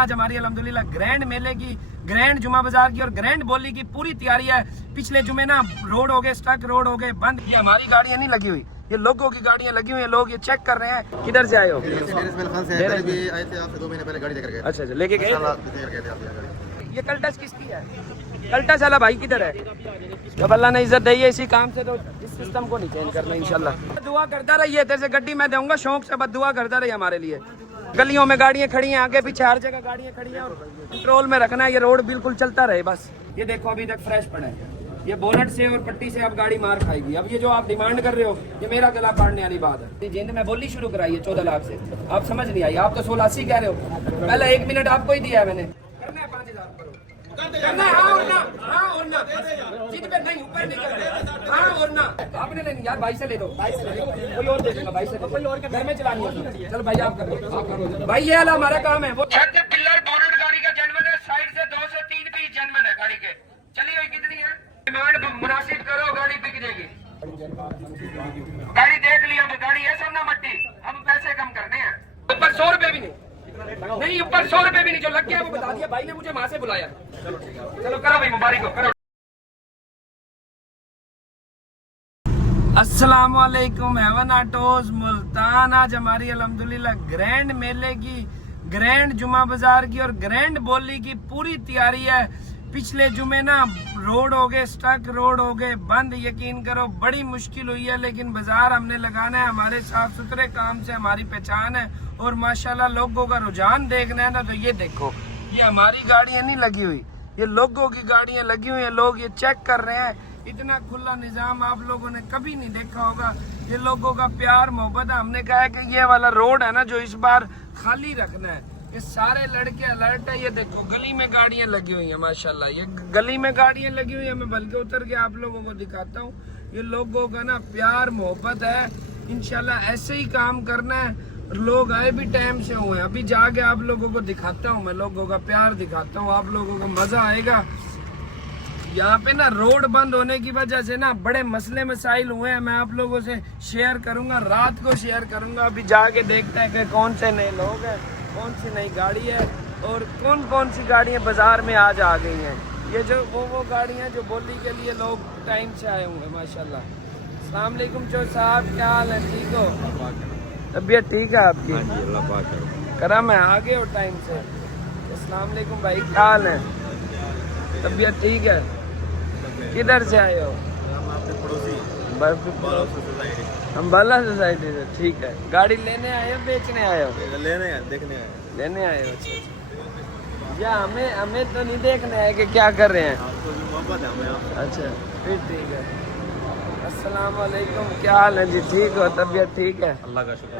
आज हमारी अल्हम्दुलिल्लाह ग्रैंड मेले की, ग्रैंड जुमा बाजार की और ग्रैंड बोली की पूरी तैयारी है। पिछले जुमे ना रोड हो गए स्टक, रोड हो गए बंद। ये हमारी गाड़ियां नहीं लगी हुई, ये लोगों की गाड़ियां लगी हुई है। लोग ये चेक कर रहे हैं। किधर से आए हो? आए थे आपसे 2 महीने पहले गाड़ी लेकर गए। अच्छा लेके गए। ये कल्टस किसकी है? कल्टस वाला भाई किधर है? जब अल्लाह ने इज्जत दी है इसी काम से, तो इस सिस्टम को नहीं चेंज करना इंशाल्लाह। दुआ करता रहिए, तेरे से गड्डी मैं दूंगा शौक से, बस दुआ करता रहिए हमारे लिए। गलियों में गाड़ियां खड़ी हैं, आगे पीछे हर जगह गाड़ियां खड़ी हैं और कंट्रोल में रखना है। ये रोड बिल्कुल चलता रहे बस। ये देखो अभी तक फ्रेश पड़ा है। ये बोनट से और पट्टी से अब गाड़ी मार खाएगी। अब ये जो आप डिमांड कर रहे हो, ये मेरा गला फाड़ने वाली बात है। जिंद में बोली शुरू कराई है 14 लाख से, आप समझ नहीं आई। आप तो 1680 कह रहे हो, पहले 1 मिनट आपको ही दिया है मैंने। करना है 5000 करो, करना है। हाँ और ना, हाँ और ना, जिद पे नहीं, ऊपर नहीं करना। हाँ और ना, आपने लेनी यार, भाई से ले दो, भाई से ले दो, कोई और दे देगा, भाई से कोई और घर में चलानी है। चल भाई आप करो भाई, ये वाला हमारा काम है। वो पिलर बोनट गाड़ी का जेन्युइन है, साइड से 2 से 3 पीस जेन्युइन है गाड़ी के। चलिए हुई कितनी है, डिमांड मुनासिब करो, गाड़ी बिक जाएगी। गाड़ी देख लिया तो गाड़ी है सोना मट्टी, हम पैसे कम करने हैं। ऊपर 100 रुपए भी नहीं, ऊपर 100 रुपए भी नहीं, जो लग गया वो बता दिया। भाई ने मुझे वहां से बुलाया। चलो करो भाई, मुबारक हो, करो। अस्सलाम वालेकुम, हेवन ऑटोज मुल्तान। आज हमारी अल्हम्दुलिल्लाह ग्रैंड मेले की, ग्रैंड जुमा बाजार की और ग्रैंड बोली की पूरी तैयारी है। पिछले जुमे ना रोड हो गए स्टक, रोड हो गए बंद। यकीन करो बड़ी मुश्किल हुई है, लेकिन बाजार हमने लगाना है। हमारे साफ सुथरे काम से हमारी पहचान है और माशाल्लाह लोगों का रुझान देखना है ना, तो ये देखो, ये हमारी गाड़ियां नहीं लगी हुई, ये लोगों की गाड़ियां लगी हुई है। लोग ये चेक कर रहे हैं। इतना खुला निजाम आप लोगों ने कभी नहीं देखा होगा। ये लोगों का प्यार मोहब्बत है। हमने कहा है कि ये वाला रोड है ना, जो इस बार खाली रखना है। ये सारे लड़के अलर्ट है। ये देखो गली में गाड़ियां लगी हुई है माशाल्लाह, ये गली में गाड़ियां लगी हुई है। मैं बल्कि उतर के आप लोगों को दिखाता हूँ। ये लोगों का ना प्यार मोहब्बत है। इंशाल्लाह ऐसे ही काम करना है। लोग आए भी टाइम से हुए हैं। अभी जाके आप लोगों को दिखाता हूँ, मैं लोगों का प्यार दिखाता हूँ, आप लोगों को मजा आएगा। यहाँ पे ना रोड बंद होने की वजह से ना बड़े मसले मसाइल हुए हैं। मैं आप लोगों से शेयर करूंगा, रात को शेयर करूंगा। अभी जाके देखते हैं कि कौन से नए लोग हैं, कौन सी नई गाड़ी है और कौन कौन सी गाड़ियाँ बाजार में आज आ गई हैं। ये जो वो गाड़ियाँ जो बोली के लिए लोग टाइम से आए हुए हैं माशाल्लाह। अस्सलाम वालेकुम चो साहब, क्या हाल है? ठीक हो? तबीयत ठीक है आपकी? करा मैं आ गए हो टाइम से। अस्सलाम वालेकुम भाई, क्या हाल है? तबीयत ठीक है? किधर से आए हो? हम बाला सोसाइटी से। ठीक है, गाड़ी लेने आए हो बेचने आए हो? लेने आए, देखने आए, लेने आए हो। अच्छा, या हमें तो नहीं देखना है कि क्या कर रहे हैं। अच्छा फिर ठीक है। अस्सलाम वालेकुम, क्या हाल है जी? ठीक हो? तबीयत ठीक है? अल्लाह का शुक्र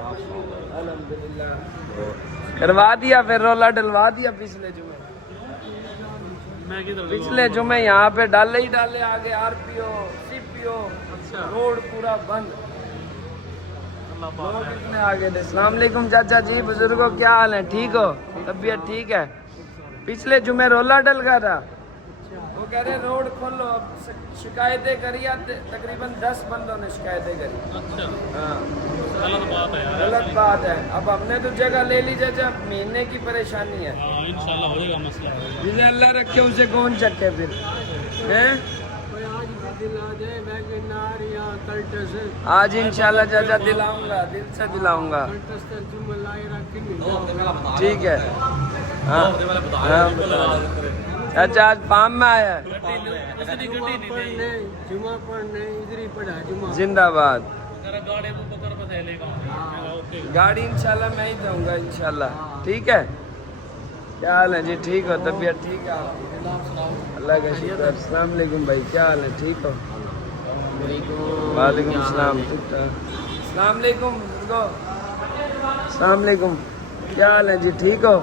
अल्हम्दुलिल्लाह। करवा दिया फिर, रोला डलवा दिया पिछले जुमे? पिछले जुमे यहाँ पे डाले ही डाले आगे आरपीओ सीपीओ। अच्छा, रोड पूरा बंद, लोग इतने आगे थे। अस्सलाम वालेकुम चाचा जी, बुजुर्गो क्या हाल है? ठीक हो? तबीयत ठीक है? पिछले जुमे रोला डल गया था, वो कह रहे रोड खोलो। अब शिकायतें करी, तकरीबन 10 बंदों ने शिकायतें करी। अच्छा, हाँ गलत बात है, गलत बात है। अब हमने तो जगह ले ली, जब महीने की परेशानी है। इंशाल्लाह हो जाएगा मसला। जिसे अल्लाह रखे उसे कौन चखे फिर है? आज इंशाल्लाह चाचा दिलाऊंगा, दिल से दिलाऊंगा। ठीक है, हाँ चाचा आज फार्म में आया है। जिंदाबाद। गाड़ी इंशाल्लाह मैं ही दूंगा इंशाल्लाह। ठीक है, क्या हाल है जी? ठीक हो? तबीयत ठीक है आपकी? अल्लाह का शुक्र। अस्सलाम वालेकुम भाई, क्या हाल है? ठीक हो? वालेकुम सलाम। अस्सलाम वालेकुम, अस्सलाम वालेकुम, क्या हाल है जी? ठीक हो?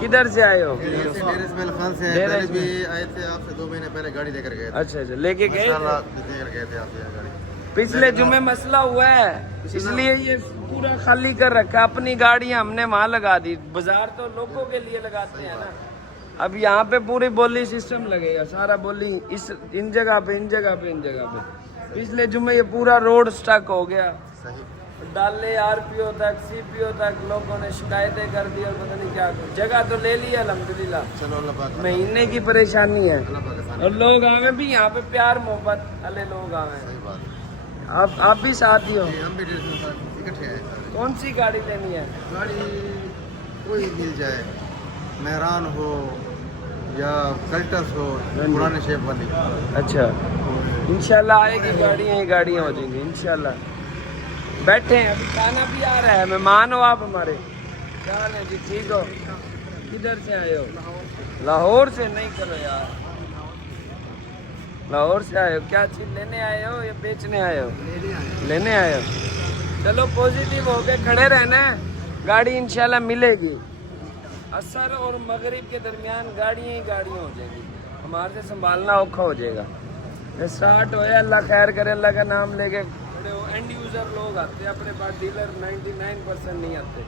किधर से आए हो? खान से पहले भी आए थे आपसे 2 महीने पहले गाड़ी लेकर गए। अच्छा अच्छा, लेके गए थे? लेकर गए थे आपसे गाड़ी। पिछले जुमे मसला हुआ है, इसलिए ये पूरा खाली कर रखा। अपनी गाड़ियां हमने वहाँ लगा दी। बाजार तो लोगों के लिए लगाते हैं ना। अब यहाँ पे पूरी बोली सिस्टम लगेगा, सारा बोली इस इन जगह पे, इन जगह पे, इन जगह पे। पिछले जुमे ये पूरा रोड स्टक हो गया। डाले आरपीओ तक सीपीओ तक लोगों ने शिकायतें कर दी और पता नहीं क्या कुछ। जगह तो ले ली है अल्हम्दुलिल्लाह, चलो अल्लाह पाक महीने की परेशानी है अल्लाह पाक आसान और लोग आवे भी यहाँ पे प्यार मोहब्बत वाले लोग आवे। सही बात है। आप भी साथ ही हो। ये हम भी इकट्ठे हैं सारे। कौन सी गाड़ी लेनी है? गाड़ी कोई मिल जाए, मेहरान हो या कल्टस हो, पुराने शेप वाली। अच्छा, इंशाल्लाह आएगी गाड़ी, यही गाड़ियाँ हो जाएंगी इंशाल्लाह। बैठे हैं, अभी खाना भी आ रहा है, मेहमान हो आप हमारे। क्या हाल है जी, ठीक हो? किधर से आए हो? लाहौर से? नहीं करो यार, लाहौर से आए हो? क्या चीज़ लेने आए हो या बेचने आए हो? लेने आए हो। चलो पॉजिटिव हो के खड़े रहना है, गाड़ी इंशाल्लाह मिलेगी। असर और मगरिब के दरमियान गाड़ियाँ ही गाड़ियाँ हो जाएंगी, हमारे से संभालना औखा हो जाएगा। ये स्टार्ट हो या अल्लाह खैर करे, अल्लाह का नाम लेके खड़े हो। एंड यूज़र लोग आते हैं अपने पास, डीलर 99% नहीं आते।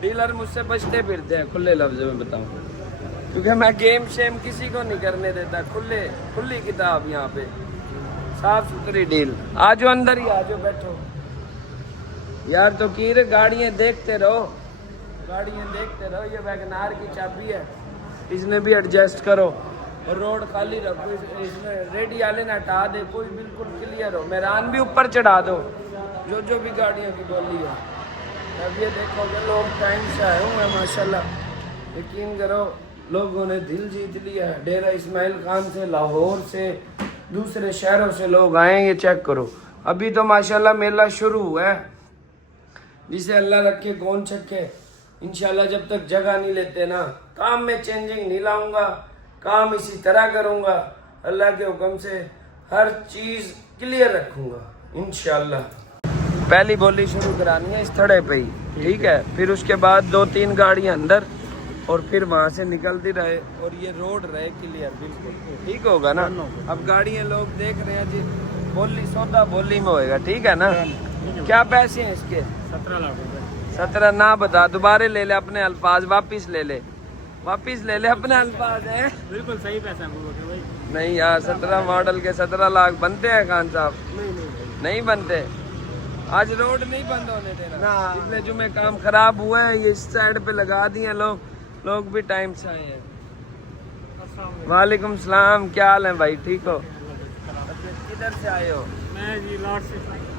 डीलर मुझसे बचते फिरते हैं, खुले लफ्ज़ में बताऊँ, क्योंकि मैं गेम शेम किसी को नहीं करने देता। खुली किताब यहाँ पे, साफ सुथरी डील। आज अंदर ही आ जाओ, बैठो यार। तो कीर गाड़ियाँ देखते रहो, गाड़ियाँ देखते रहो। ये वैगनार की चाबी है, इसने भी एडजस्ट करो और रोड खाली रखो। इसमें रेडी वाले ना हटा दे, कोई बिल्कुल क्लियर हो। मेहरान भी ऊपर चढ़ा दो, जो भी गाड़ियों की बोली है। अब ये देखोगे लोग टाइम से आए हुए हैं माशाल्लाह, यकीन करो लोगों ने दिल जीत लिया है। डेरा इस्माइल खान से, लाहौर से, दूसरे शहरों से लोग आए, ये चेक करो। अभी तो माशाल्लाह मेला शुरू हुआ है, जिसे अल्लाह रखे कौन छके। इंशाल्लाह जब तक जगह नहीं लेते ना, काम में चेंजिंग नहीं लाऊंगा, काम इसी तरह करूंगा। अल्लाह के हुक्म से हर चीज़ क्लियर रखूंगा इंशाल्लाह। पहली बोली शुरू करानी है इस थड़े पे ही, ठीक है? फिर उसके बाद 2-3 गाड़ियाँ अंदर और फिर वहाँ से निकलती रहे और ये रोड रहे क्लियर, बिल्कुल ठीक होगा ना? अब गाड़ियाँ लोग देख रहे हैं जी, बोली सौदा बोली में होएगा, ठीक है ना? क्या पैसे हैं इसके? 17 लाख रुपए। 17 ना बता, दोबारा ले ले अपने अल्फाज, वापिस ले ले अपने अल्फाज हैं। बिल्कुल सही पैसा है भाई। नहीं यार, 17 मॉडल के 17 लाख बनते हैं खान साहब? नहीं बनते। आज रोड नहीं बंद होने देना ना। पिछले जुमे काम खराब हुआ है, ये इस साइड पे लगा दिए लोग भी टाइम से आए हैं। वालेकुम सलाम, क्या हाल है भाई, ठीक हो? किधर से आए हो? मैं जी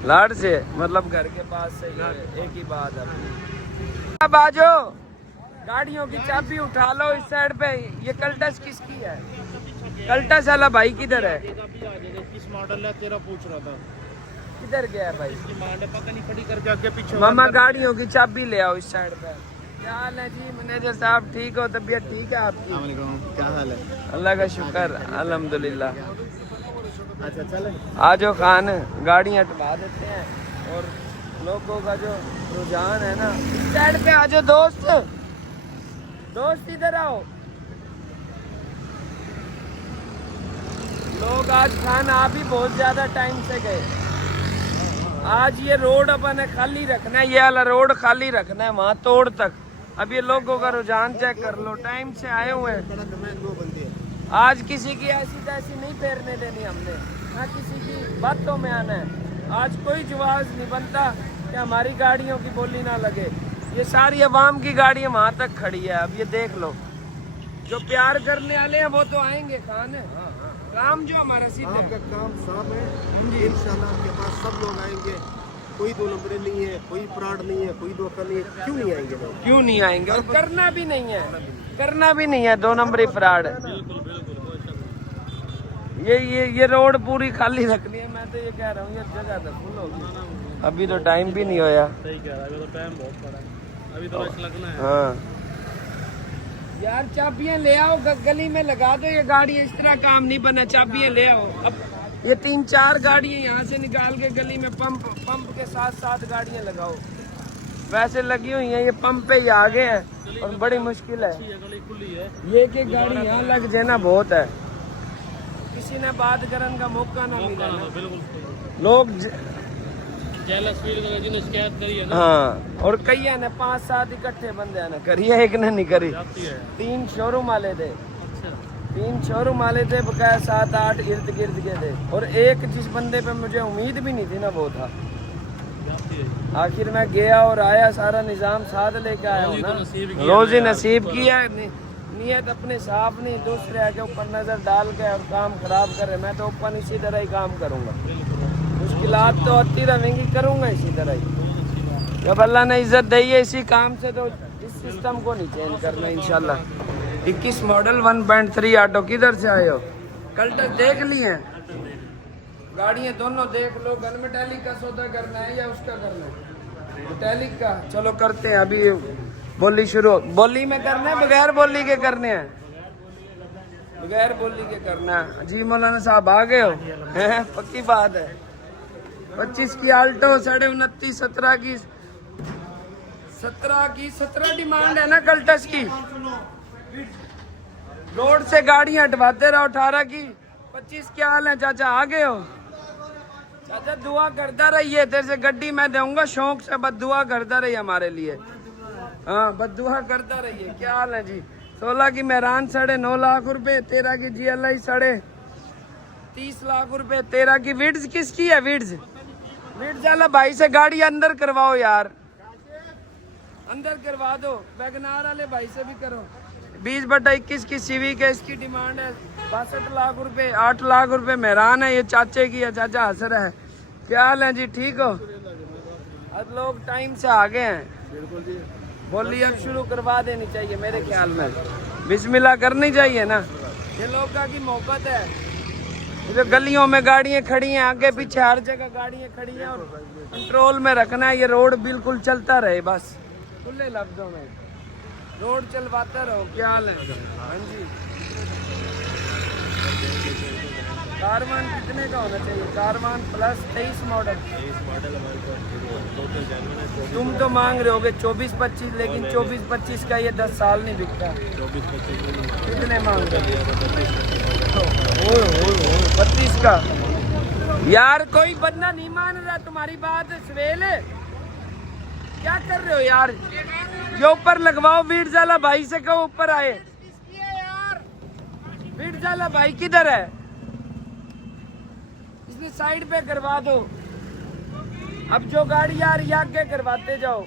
लाड से, मतलब घर के पास से ही है, एक ही बात है। अब आ जाओ, गाड़ियों की चाबी उठा लो इस साइड पे। ये कल्टस किसकी है? कल्टस वाला भाई किधर है? किस मॉडल है तेरा पूछ रहा था। किधर गया है भाई? डिमांड है, पता नहीं खड़ी करके आगे पीछे। मामा गाड़ियों की चाबी ले आओ इस साइड पे। क्या हाल है जी मैनेजर साहब, ठीक हो? तबीयत ठीक है आपकी? क्या हाल है? अल्लाह का शुक्र, अल्हम्दुलिल्लाह। अच्छा चले, आ जाओ खान, गाड़ियाँ हटवा देते हैं और लोगों का जो रुझान है ना, इस साइड पे आ जाओ। दोस्त इधर आओ। लोग आज खान आ भी बहुत ज्यादा टाइम से गए। आज ये रोड अपन खाली रखना है, ये वाला रोड खाली रखना है वहाँ तोड़ तक। अब ये लोगों का रुझान चेक कर लो, टाइम से आए हुए हैं। आज किसी की ऐसी तैसी नहीं फेरने देनी हमने, ना किसी की बातों में आना है। आज कोई जवाब नहीं बनता कि हमारी गाड़ियों की बोली ना लगे। ये सारी अवाम की गाड़ियाँ वहाँ तक खड़ी है। अब ये देख लो, जो प्यार करने वाले हैं वो तो आएंगे खान। काम जो हमारा सीधा आपका काम साफ है, इंशाल्लाह आपके पास सब लोग आएंगे। कोई दो नंबरे नहीं है, कोई फ्रॉड नहीं है, कोई धोखा नहीं है। क्यों नहीं आएंगे लोग? क्यों नहीं आएंगे? और करना भी नहीं है, करना भी नहीं है। 2 नंबरी फ्रॉड। ये रोड पूरी खाली रखनी है। मैं तो ये कह रहा हूँ ये जगह तो फुल होगी। अभी तो टाइम भी नहीं होया। सही कह रहा है, अभी तो टाइम बहुत पड़ा है, अभी तो रश लगना है। हाँ यार, चाबियां ले आओ, गली में लगा दो ये गाड़ी। इस तरह काम नहीं बना, चाबियां ले आओ। अब ये 3-4 गाड़ियां यहाँ से निकाल के गली में पंप के साथ गाड़ियां लगाओ। वैसे लगी हुई हैं, ये पंप पे ही आ गए हैं और बड़ी मुश्किल है। खुली है, ये कि गाड़ी यहाँ लग जाए ना, बहुत है। किसी ने बात करने का मौका ना मिला ना। बिल्कुल लोग जेलस फील कर जिन्हें शिकायत करी है ना। हाँ, और कई ने 5-7 इकट्ठे बंदे ने करी है, एक ने नहीं करी। जाती है। 3 शोरूम वाले थे, अच्छा 3 शोरूम वाले थे, बकाया 7-8 इर्द गिर्द के थे। और एक जिस बंदे पे मुझे उम्मीद भी नहीं थी ना, वो था। आखिर मैं गया और आया, सारा निजाम साथ लेके आया हूँ ना। रोजी नसीब की है, नीयत अपने साफ नहीं, दूसरे के ऊपर नजर डाल के और काम खराब करे। मैं तो अपन इसी तरह ही काम करूँगा, मुश्किलात तो आती रहेंगी, करूँगा इसी तरह ही। जब अल्लाह ने इज्जत दी है इसी काम से, तो इस सिस्टम को नहीं चेंज करना इंशाल्लाह। 21 मॉडल 1.3 ऑटो, किधर से आए हो? कल तक देख लिए गाड़ियाँ दोनों, देख लो। गन मेटालिक का सौदा करना है या उसका करना है? मेटालिक का, चलो करते हैं। अभी बोली शुरू, बोली में करना है बगैर बोली के करने हैं? बगैर बोली के करना है जी। मौलाना साहब आ गए हो? हैं, पक्की बात है। 25 की आल्टो, 29.5, 17 की, 17 डिमांड है ना कल्टस की। रोड से गाड़ियां हटवाते रहो। 18 की, 25 क्या हाल है चाचा? आ गए हो चाचा? दुआ करता रहिए, तेरे से गड्डी मैं दूंगा शौक से, बस दुआ करता रहिए हमारे लिए। हाँ, बस दुआ करता रहिए। क्या हाल है जी? 16 की मेहरान 9.5 लाख रुपए, 13 की GLI 30 लाख रुपए, 13 की विड्स किसकी है? विड्स वाला भाई से गाड़ी अंदर करवाओ यार, अंदर करवा दो। वैगनार वाले भाई से भी करो। 20/21 की सिविक है, इसकी डिमांड है 62 लाख रुपए, 8 लाख रुपए मेहरान है। ये चाचे की है, चाचा हंस रहा है। क्या हाल है जी? ठीक हो? अब लोग टाइम से आ गए हैं। बिल्कुल जी। बोली अब शुरू करवा देनी चाहिए मेरे ख्याल में, बिस्मिल्लाह करनी चाहिए ना। ये लोग का की मोहब्बत है। ये जो गलियों में गाड़ियाँ खड़ी हैं, आगे पीछे हर जगह गाड़ियाँ खड़ी हैं, और कंट्रोल में रखना है। ये रोड बिल्कुल चलता रहे, बस खुले लफ्जों में रोड चलवाता रहो। क्या हाल है? हाँ जी। कारवान कितने का होना चाहिए? Karwan plus 23 model. तुम तो मांग रहे होगे 24-25, लेकिन 24-25 का ये 10 साल नहीं बिकता। कितने मांग रहे हो? 32 का। यार कोई बंदा नहीं मान रहा तुम्हारी बात। सवेल क्या कर रहे हो यार? ये ऊपर लगवाओ। वीरजाला भाई से कहो ऊपर आए। वीरजाला भाई किधर है? इसने साइड पे करवा दो। अब जो गाड़ी आ रही है आगे करवाते जाओ।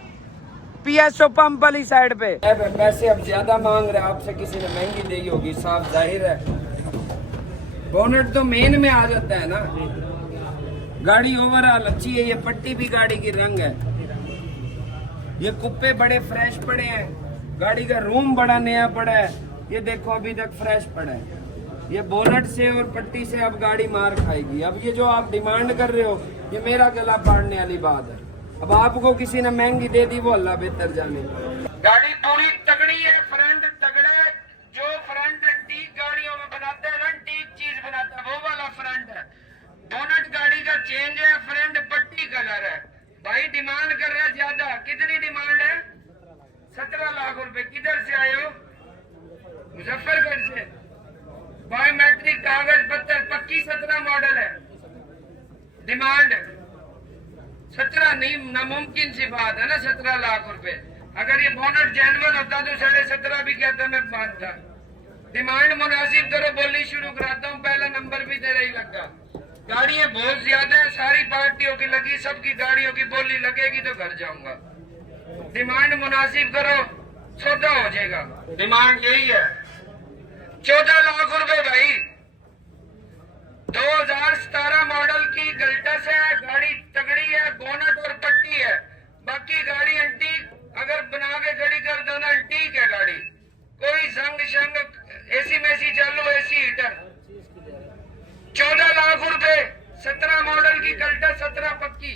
PSO पंप वाली साइड पे। पैसे अब ज्यादा मांग रहे, आपसे किसी ने महंगी दी होगी, साफ जाहिर है। बोनट तो मेन में आ जाता है ना। गाड़ी ओवरऑल अच्छी है। ये पट्टी भी गाड़ी की रंग है। ये कुप्पे बड़े फ्रेश पड़े हैं। गाड़ी का रूम बड़ा नया पड़ा है। ये देखो अभी तक फ्रेश पड़ा है। ये बोनट से और पट्टी से अब गाड़ी मार खाएगी। अब ये जो आप डिमांड कर रहे हो, ये मेरा गला फाड़ने वाली बात है। अब आपको किसी ने महंगी दे दी, वो अल्लाह बेहतर जाने। गाड़ी पूरी तगड़ी है, फ्रंट तगड़ा है। जो फ्रंट एंटीक गाड़ियों में बनाते हैं ना, एंटीक चीज बनाता है, वो वाला फ्रंट है। बोनट गाड़ी का चेंज है, फ्रंट पट्टी कलर है। भाई डिमांड कर रहा है ज्यादा। कितनी डिमांड है? 17 लाख रुपए। किधर से आए हो? मुजफ्फरगढ़ से। बायोमेट्रिक कागज पत्तर, पक्की 17 मॉडल है। डिमांड 17 नहीं, नामुमकिन सी बात है ना। 17 लाख रुपए। अगर ये बोनट जेन्युइन होता तो 17.5 भी कहता, मैं मानता। डिमांड मुनासिब करो, बोली शुरू कराता हूँ। पहला नंबर भी तेरा ही लगा। गाड़ियां बहुत ज्यादा है, सारी पार्टियों की लगी, सबकी गाड़ियों की बोली लगेगी तो घर जाऊंगा। डिमांड मुनासिब करो, सौदा हो जाएगा। डिमांड यही है। 14 लाख रुपए भाई। 2017 मॉडल की गल्टस है। गाड़ी तगड़ी है, बोनट और पट्टी है। बाकी गाड़ी एंटीक, अगर बना के खड़ी कर दो ना, एंटीक है गाड़ी। कोई जंग शंग, एसी में सी चालू, एसी हीटर। 14 लाख रुपए। 17 मॉडल की कल्टस, 17 पक्की,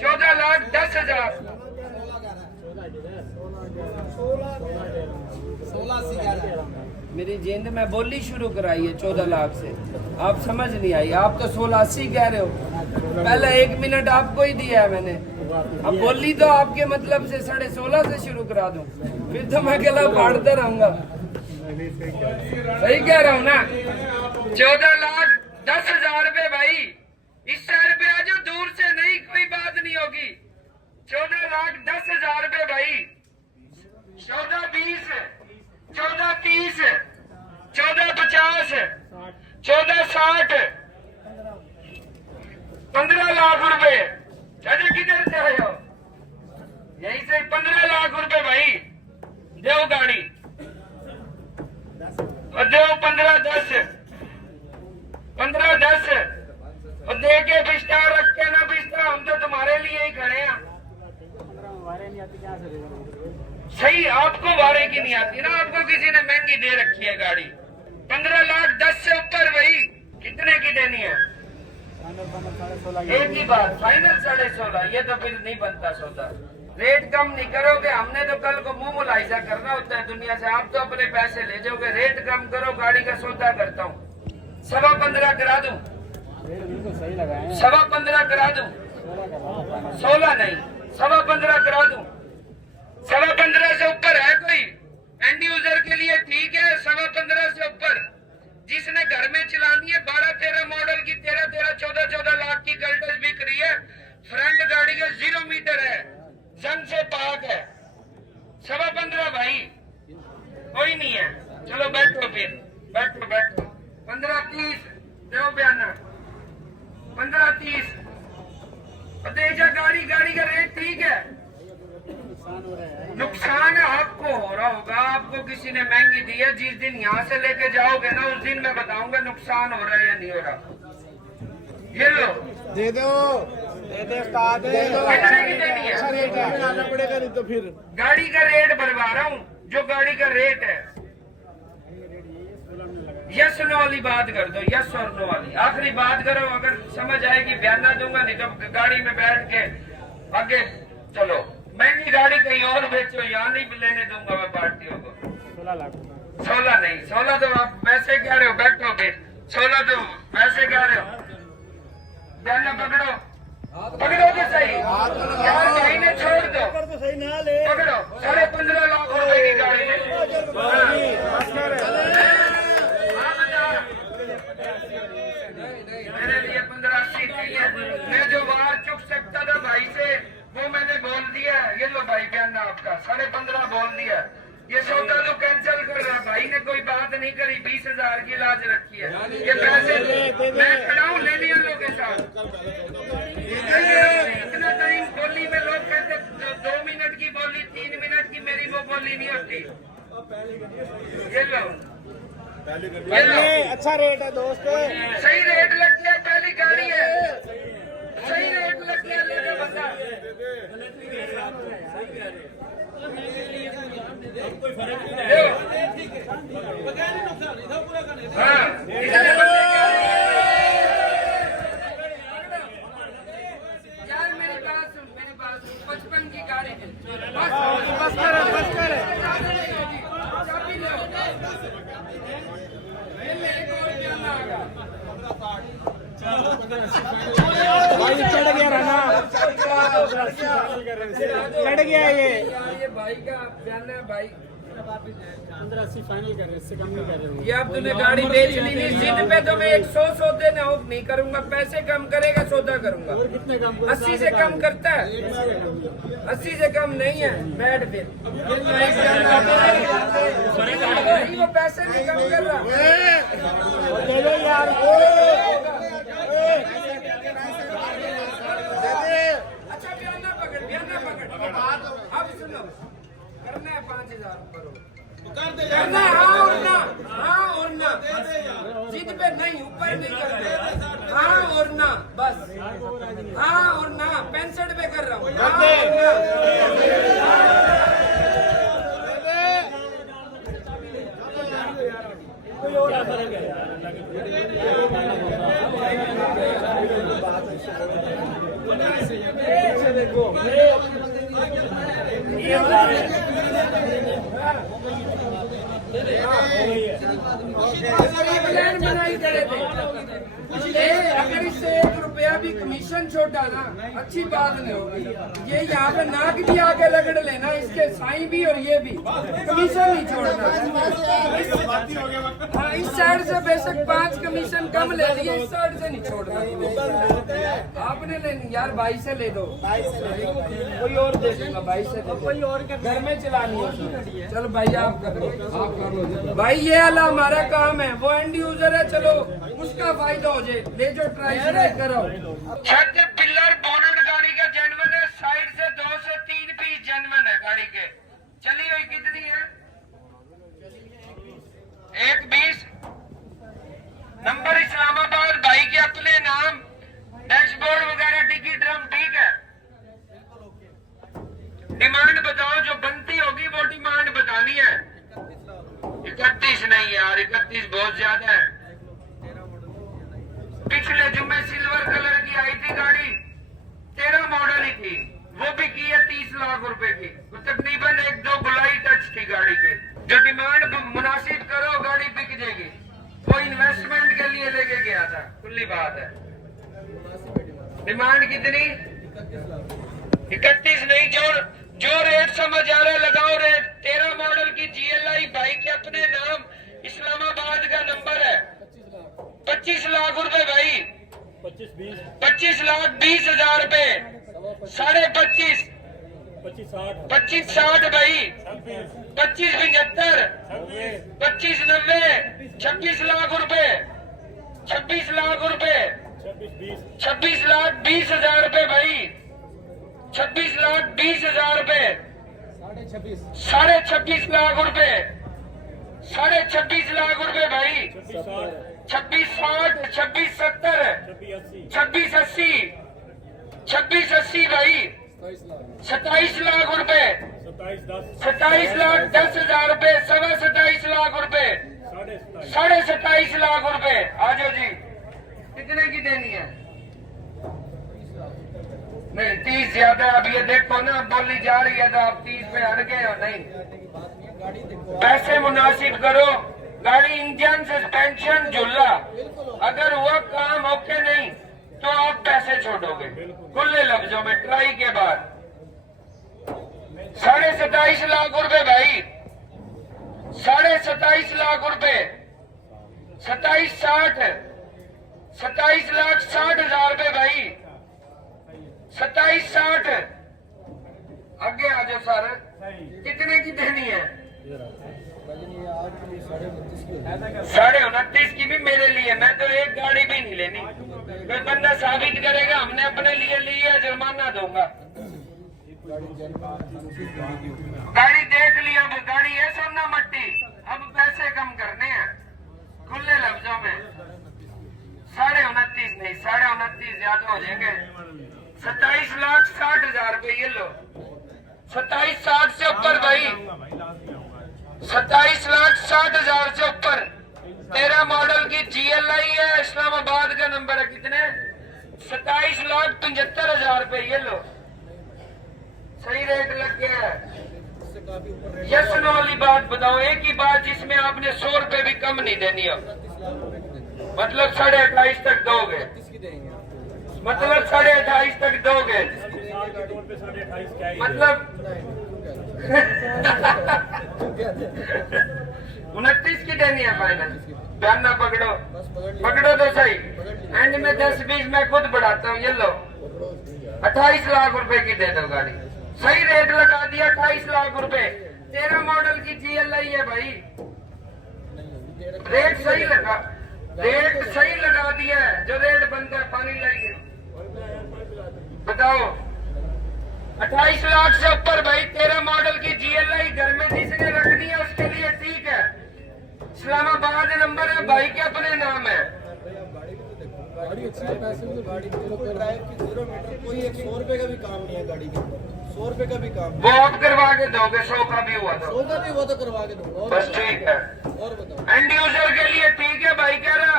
14,10,000। मेरी जेंद में बोली शुरू कराई है 14 लाख से। आप समझ नहीं आई। आप तो 1680 कह रहे हो। पहले 1 मिनट आपको ही दिया है मैंने। अब बोली तो आपके मतलब से 16.5 से शुरू करा दूं, फिर तो मैं गला फाड़ता रहूंगा। सही कह रहा हूँ ना? 14,10,000 रुपए भाई। इस साइड पे आ जाओ, दूर से नहीं, कोई बात नहीं होगी। 14,10,000 रुपए भाई। 14,20, 14,30, 14,50, 14,60, 15 लाख रुपए, चाचा किधर से आए हो? यहीं से 15 लाख रुपए भाई दो गाड़ी और दो 15-10 और दे के बिस्ता रख के ना बिस्ता, हम तो तुम्हारे लिए ही खड़े हैं। सही, आपको वारे की नहीं आती ना, आपको किसी ने महंगी दे रखी है गाड़ी। 15 लाख 10 से ऊपर भाई कितने की देनी है? एक ही बात फाइनल 16.5। ये तो फिर नहीं बनता सौदा। रेट कम नहीं करोगे, हमने तो कल को मुंह मुलाइजा करना होता है दुनिया से। आप तो अपने पैसे ले जाओगे, रेट कम करो, गाड़ी का सौदा करता हूँ। 15.25 करा दूं, 15.25 करा दूं, 16 नहीं 15.25 करा दूं। 15.25 से ऊपर है कोई एंड यूजर के लिए ठीक है। 15.25 से ऊपर जिसने घर में चलानी है, 12-13 मॉडल की 13-13, 14-14 लाख की कल्टस बिक रही है। फ्रंट गाड़ी का 0 मीटर है, जंग से पाक है। 15.25 भाई कोई नहीं है। चलो बैठो फिर, बैठो 15-30 दो बयाना 15-30 देखा। गाड़ी का रेट ठीक है। नुकसान आपको हो रहा होगा, आपको किसी ने महंगी दी है। जिस दिन यहाँ से लेके जाओगे ना, उस दिन मैं बताऊंगा नुकसान हो रहा है या नहीं हो रहा। ये लो दे दो उस्ताद, कितने की देनी है? आना पड़ेगा नहीं तो फिर गाड़ी का रेट बढ़वा रहा हूँ, जो गाड़ी का रेट है। यस नो वाली बात कर दो, यस और नो वाली आखिरी बात करो। अगर समझ आएगी बयाना दूंगा, नहीं तो गाड़ी में बैठ के आगे चलो। महंगी गाड़ी कहीं और बेचो, यहाँ नहीं लेने दूंगा मैं पार्टियों को। 16 नहीं, 16 तो आप वैसे कह रहे हो, बैठो फिर। 16 तो वैसे कह रहे हो, बयाना पकड़ो तो सही यार, कहीं ने छोड़ दो, पकड़ो। 15.5 लाख रुपए की गाड़ी है। मेरे लिए 1580 चाहिए। मैं जो बाहर चुक सकता था भाई से, वो मैंने बोल दिया। ये लो भाई बयाना आपका 15.5 बोल दिया। ये सौदा तो कैंसिल कर रहा। भाई ने कोई बात नहीं करी, 20,000 की लाज रखी है। ये पैसे मैं खड़ा हूँ लेने वालों के साथ। इतना टाइम बोली में लोग कहते 2 मिनट की बोली, 3 मिनट की, मेरी वो बोली नहीं होती। ये लो अच्छा रेट है दोस्त, सही रेट लग गया। पहली गाड़ी है, सही रेट लग गया। लेगा बंदा हाँ, यार मेरी बात सुन, 55 की गाड़ी है। बस कर चाबी लो। भाई चढ़ गया रहना, चढ़ गया ये भाई का बयान है भाई। 1580 फाइनल कर रहे हैं, इससे कम नहीं कर रहे हैं। ये अब तूने गाड़ी बेच ली नहीं, जिन पे तो मैं 100 सौदे ना नहीं करूंगा। पैसे कम करेगा, सौदा करूंगा। और कितने कम? 80 से कम करता है? 80 से कम नहीं है। बैठ फिर, वो पैसे नहीं कम कर रहा। यार अच्छा बयाना पकड़। अब सुनो, करना है 5,000 करो, करना है। हाँ और ना, जिद पे नहीं, ऊपर नहीं करना। हाँ और ना, बस हाँ और ना। 65 पे कर रहा हूँ। अगर इससे 1 रुपया भी कमीशन छोटा ना, अच्छी बात नहीं होगी। ये यहाँ पे नाक भी आके रगड़ लेना, इसके साई भी और ये भी, कमीशन नहीं छोड़ना। हाँ, इस साइड से बेशक 5 कमीशन कम ले लिए, इस साइड से नहीं छोड़ना। आपने लेनी यार, भाई से ले दो, कोई और दे दूंगा। भाई से कोई और घर में चलानी है। चलो भाई आप कर लो, भाई ये वाला हमारा काम है। वो एंड यूजर है, चलो उसका फायदा हो जाए। ले जो ट्राई करो। छत पिलर बोनट गाड़ी का यार, 31 बहुत ज्यादा है। पिछले जुम्मे सिल्वर कलर की आई थी गाड़ी, 13 मॉडल ही थी, वो भी की है 30 लाख रुपए की। तो तकरीबन 1-2 गुलाई टच थी गाड़ी के। जो डिमांड मुनासिब करो गाड़ी बिक जाएगी। वो इन्वेस्टमेंट के लिए लेके गया था, खुली बात है। डिमांड कितनी? 31 नहीं, जो रेट समझ आ रहा है लगाओ रेट। 13 मॉडल की GLI बाइक के अपने नाम, इस्लामाबाद का नंबर है। 25 लाख रुपए भाई, 25 लाख 20 हजार रुपए, 25.5, 25 60 भाई, 25 75, 25 90, 26 लाख रुपए, 26 लाख रुपए, 26 लाख 20 हजार रुपए भाई, 26 लाख 20 हजार रुपए, 26.5 लाख रुपए, 26.5 लाख रुपए भाई, 26 60, 26 70, 26 80, 26 80 भाई, 27 लाख रुपए, 27 लाख 10 हजार रुपए, 27.5 लाख रुपए, 27.5 लाख रुपए। आ जाओ जी, कितने की देनी है? नहीं 30 ज्यादा। अब ये देखो ना, बोली जा रही है तो आप 30 पे अड़ गए हो। नहीं, पैसे मुनासिब करो। गाड़ी इंजन सस्पेंशन झूला, अगर हुआ काम ओके नहीं तो आप पैसे छोड़ोगे। खुले लफ्जों में ट्राई के बाद 27.5 लाख रुपए भाई, 27.5 लाख रुपए, 27 60, 27 लाख 60 हजार रुपए भाई, 27 60। आगे आ जाओ सर, कितने की देनी है? 29.5 की भी मेरे लिए, मैं तो एक गाड़ी भी नहीं लेनी। कोई बंदा साबित करेगा हमने अपने लिए ली है, जुर्माना दूंगा। गाड़ी देख लिया, अब गाड़ी है सोना मट्टी, अब पैसे कम करने हैं। खुले लफ्जों में 29.5 नहीं, 29.5 ज्यादा हो जाएंगे। 27 लाख 60 हजार रुपए ये लो, 27 60 से ऊपर भाई, 27 लाख 60 हजार से ऊपर। 13 मॉडल की GLI है, इस्लामाबाद का नंबर है। कितने? 27 लाख 75 हजार रुपए ये लो, सही रेट लग गया है। यस नो वाली बात बताओ, एक ही बात जिसमें आपने 100 रुपए भी कम नहीं देनी हो। मतलब 28.5 तक दोगे, मतलब 28.5 तक दोगे, मतलब 29 की देनी है फाइनल। जानना पकड़ो, पकड़ो तो सही। एंड में 10-20 मैं खुद बढ़ाता हूँ, ये लो 28 लाख रुपए की दे दो गाड़ी। सही रेट लगा दिया, 28 लाख रुपए। 13 मॉडल की GLI है भाई, रेट सही लगा, रेट सही लगा दिया है। जो रेट बनता है पानी लाइए, बताओ 28 लाख से ऊपर भाई। 13 मॉडल की GLI घर में जिसने रखनी है उसके लिए ठीक है। इस्लामाबाद नंबर है भाई के अपने नाम है। गाड़ी अच्छी है, पैसे भी गाड़ी ड्राइव की 0 मीटर, कोई 100 रुपए का भी काम नहीं है गाड़ी के ऊपर, 100 रुपए का भी काम। वो आप करवा के दोगे? 100 का भी हुआ तो 100 का भी हुआ तो करवा के दूंगा। बस ठीक है। और बताओ, एंड यूजर के लिए ठीक है भाई, कह रहा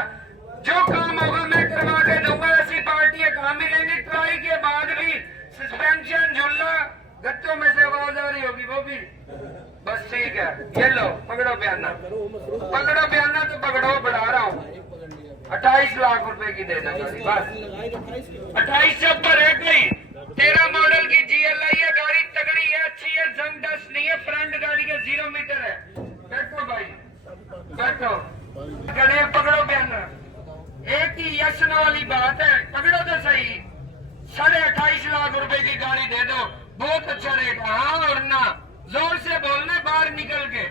जो काम होगा मैं करवा के दूंगा। ऐसी पार्टी है काम मिलेंगी, ट्राई के बाद भी सस्पेंशन झूला, गत्तों में से आवाज आ रही होगी वो भी। बस ठीक है, ये लो पकड़ो बयाना, पकड़ो बयाना तो पकड़ो, बढ़ा रहा हूँ। 28 लाख रुपए की दे देना बस। 28 से ऊपर है कोई? 13 मॉडल की GLI है, गाड़ी तगड़ी है, अच्छी है, जंग डस्ट नहीं है, फ्रंट गाड़ी का 0 मीटर है। बैठो भाई, बैठो, गड़े पकड़ो बयाना। एक ही यस नो वाली बात है, पकड़ो तो सही। 28.5 लाख रुपए की गाड़ी दे दो, बहुत अच्छा रेट है। हाँ और ना, जोर से बोलना, बाहर निकल के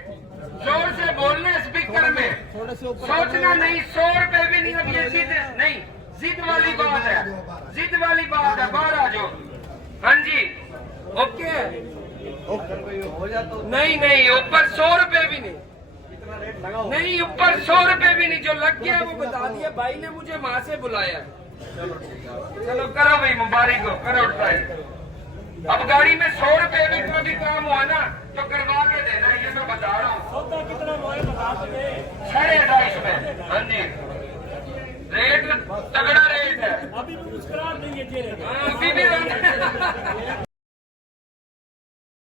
जोर से बोलना स्पीकर में, सोचना नहीं। 100 रुपए भी नहीं, अब ये जिद नहीं, जिद वाली बात है, जिद वाली बात है। बाहर आ जाओ। हाँ जी, ओके। नहीं नहीं, ऊपर 100 रुपए भी नहीं, नहीं ऊपर 100 रुपए भी नहीं। जो लग गया वो बता दिया भाई ने, मुझे वहां से बुलाया। चलो करो भाई, मुबारक हो, करो ट्राई। अब गाड़ी में 100 रुपए भी कोई भी काम हुआ ना तो करवा के देना, ये मैं बता रहा हूँ। कितना 2.5 में। हाँ जी, रेट तगड़ा रेट है। अभी भी कुछ करा देंगे जी। अभी भी